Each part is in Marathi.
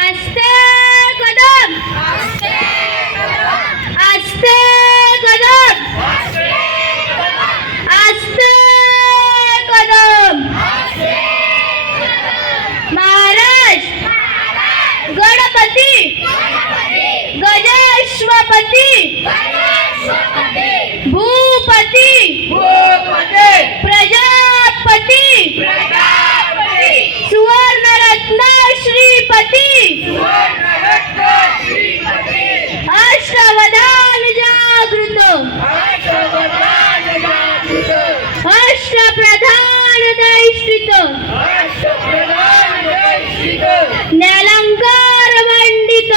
आस्ते कदम आस्ते कदम आस्ते कदम महाराज गणपती गजेश्वपती भूपती प्रजापती सुवर्णरत्न श्रीपती अष्टवधान जागृत अष्टप्रधान दैष्टित न्यालंकार मंडित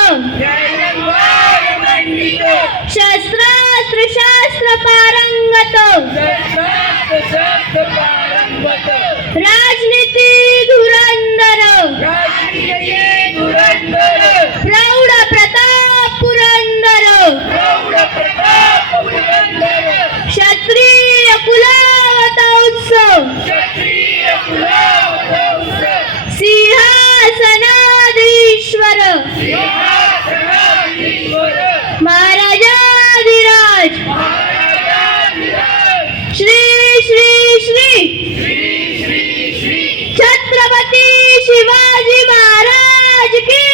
शस्त्रास्त्र शास्त्र पारंगत राजनीती धुरंधर प्रौढ प्रताप पुरंदर क्षत्रिय कुलावता उत्सव सिंहासनाधीश्वर महाराजाधिराज श्री श्री श्री छत्रपती शिवाजी महाराज की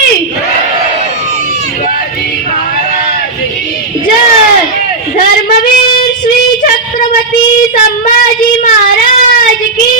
जय। धर्मवीर श्री छत्रपती संभाजी महाराज की